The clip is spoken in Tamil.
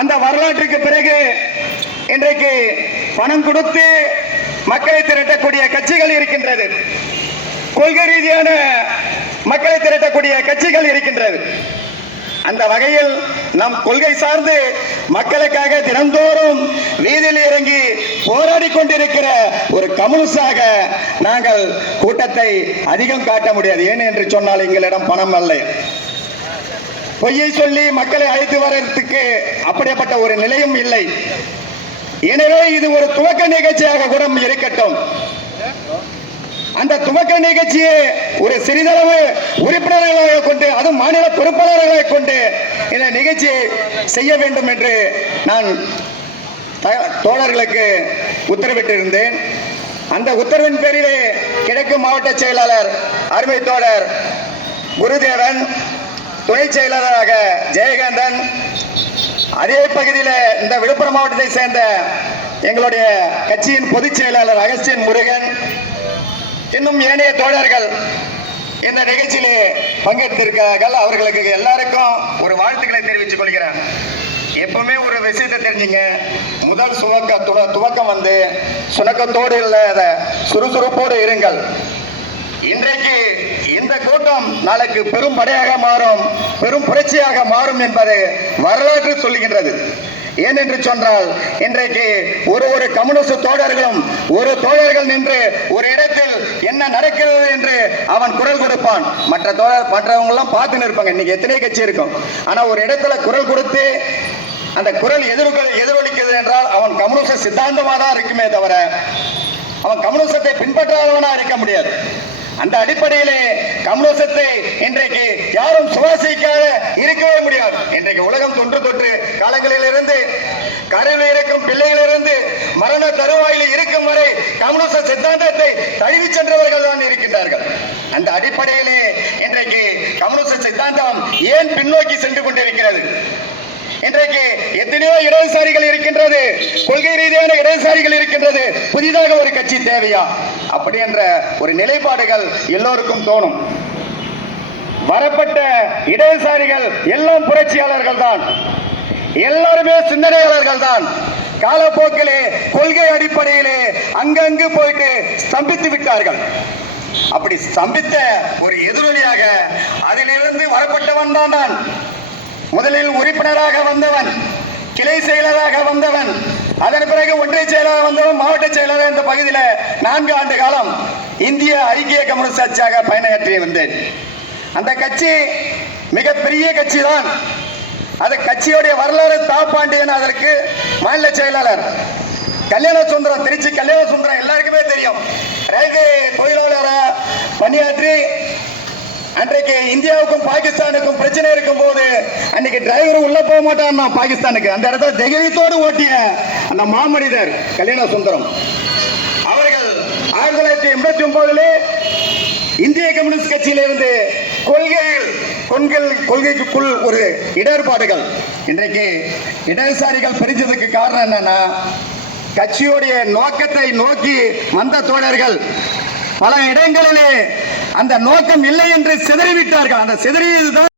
அந்த வரலாற்றுக்கு பிறகு இன்றைக்கு பணம் கொடுத்து மக்களை திரட்டக்கூடிய கட்சிகள் இருக்கின்றது. கொள்கை ரீதியான மக்களை திரட்டக்கூடிய கட்சிகள் இருக்கின்றது. அந்த வகையில் நம் கொள்கை சார்ந்து மக்களுக்காக தினந்தோறும் வீதியில் இறங்கி போராடி கொண்டிருக்கிற ஒரு கம்யூனிஸ்டாக நாங்கள் கூட்டத்தை அதிகம் காட்ட முடியாது. ஏன் என்று சொன்னால் எங்களிடம் பணம் அல்ல. பொய்யை சொல்லி மக்களை அழைத்து வரதுக்கு அப்படிப்பட்ட ஒரு நிலையும் இல்லை. எனவே இது ஒரு துவக்க நிகழ்ச்சியாக கூட இருக்கட்டும். அந்த துவக்க நிகழ்ச்சியை ஒரு சிறிதளவு உறுப்பினர்களாக கொண்டு, அதுவும் மாநில பொறுப்பாளர்களை கொண்டு இந்த நிகழ்ச்சியை செய்ய வேண்டும் என்று நான் தோழர்களுக்கு உத்தரவிட்டிருந்தேன். அந்த உத்தரவின் பேரிலே கிழக்கு மாவட்ட செயலாளர் அருமை தோழர் குருதேவன், துணை செயலாளராக ஜெயகாந்தன், அதே பகுதியில் இந்த விழுப்புரம் மாவட்டத்தை சேர்ந்த எங்களுடைய கட்சியின் பொதுச் செயலாளர் அகஸ்டின் முருகன், இன்னும் ஏனைய தோழர்கள் இந்த நிகழ்ச்சியிலே பங்கேற்றிருக்கிறார்கள். அவர்களுக்கு எல்லாருக்கும் ஒரு வாழ்த்துக்களை தெரிவித்துக் கொள்கிறேன். எப்பவுமே ஒரு விஷயத்தை தெரிஞ்சுங்க, முதல் துவக்கம் வந்து சுணக்கத்தோடு இல்லாத சுறுசுறுப்போடு இருங்கள். இன்றைக்கு இந்த கூட்டம் நாளைக்கு பெரும் படையாக மாறும், பெரும் புரட்சியாக மாறும் என்பது வரலாற்று சொல்லுகின்றது. ஏனென்று சொன்னால் இன்றைக்கு ஒரு கம்யூனிஸ்ட் தோழர்களும் ஒரு தோழர்கள் நின்று ஒரு இடத்தில் என்ன நடக்கிறது என்று அவன் குரல் கொடுப்பான். மற்றவங்க எல்லாம் பார்த்து நிற்பாங்க. இன்னைக்கு எத்தனை கட்சி இருக்கும், ஆனா ஒரு இடத்துல குரல் கொடுத்து அந்த குரல் எதிரொலிக்கிறது என்றால் அவன் கம்யூனிஸ்ட் சித்தாந்தமா தான் இருக்குமே தவிர அவன் கம்யூனிசத்தை பின்பற்றாதவனா இருக்க முடியாது. அந்த அடிப்படையிலே கம்யூனிசத்தை இன்றைக்கு யாரும் சுவாசிக்காத இருக்கவே முடியாது. இன்றைக்கு உலகம் தொன்று காலங்களிலிருந்து கரையில் இருக்கும் பிள்ளைகளிலிருந்து மரண தருவாயில் இருக்கும் வரை கம்யூனிச சித்தாந்தத்தை தழுவி சென்றவர்கள் தான் இருக்கின்றார்கள். அந்த அடிப்படையிலே இன்றைக்கு கம்யூனிச சித்தாந்தம் ஏன் பின்னோக்கி சென்று கொண்டிருக்கிறது? இன்றைக்கு எத்தனையோ இடதுசாரிகள் இருக்கின்றது, கொள்கை ரீதியான இடதுசாரிகள் இருக்கின்றது. புதிதாக ஒரு கட்சி தேவையா? அப்படி என்ற ஒரு நிலைப்பாடுகள் எல்லோருக்கும் தோணும். வரப்பட்ட இடதுசாரிகள் எல்லாம் புரட்சியாளர்கள் தான், எல்லாருமே சிந்தனையாளர்கள் தான். காலப்போக்கிலே கொள்கை அடிப்படையிலே அங்கங்கு போயிட்டு ஸ்தம்பித்து விட்டார்கள். அப்படி ஸ்தம்பித்த ஒரு எதிரொலியாக அதிலிருந்து வரப்பட்டவன் தான் நான். முதலில் உறுப்பினராக வந்தவன், கிளை செயலராக வந்தவன், அதன் பிறகு ஒன்றிய செயலாளர் வந்தவன், மாவட்ட செயலாளர். இந்த பகுதியில் 4 ஆண்டு காலம் இந்திய ஐக்கிய கம்யூனிஸ்ட் கட்சியாக பயணாற்றி வந்தேன். அந்த கட்சி மிகப்பெரிய கட்சி தான். அந்த கட்சியுடைய வரலாறு தாப்பாண்டியன் அதற்கு மாநில செயலாளர். கல்யாண சுந்தரம், திருச்சி கல்யாண சுந்தரம் எல்லாருக்குமே தெரியும். ரயில்வே தொழிலாளராக பணியாற்றி அன்றைக்கு இந்தியாவுக்கும் பாகிஸ்தானுக்கும் பிரச்சனை இருக்கும் போது அன்னைக்கு டிரைவர் உள்ள போக மாட்டான் பாகிஸ்தானுக்கு. அந்த இடத்துல தைரியத்தோடு ஓட்டிய அந்த மாமனிதர் கல்யாண சுந்தரம் அவர்கள் 1989 இந்திய கம்யூனிஸ்ட் கட்சியிலிருந்து கொள்கைக்குள் ஒரு இடர்பாடுகள், இன்றைக்கு இடதுசாரிகள் பிரிஞ்சதுக்கு காரணம் என்னன்னா, கட்சியுடைய நோக்கத்தை நோக்கி வந்த தோழர்கள் பல இடங்களிலே அந்த நோக்கம் இல்லை என்று சிதறிவிட்டார்கள். அந்த சிதறியதுதான்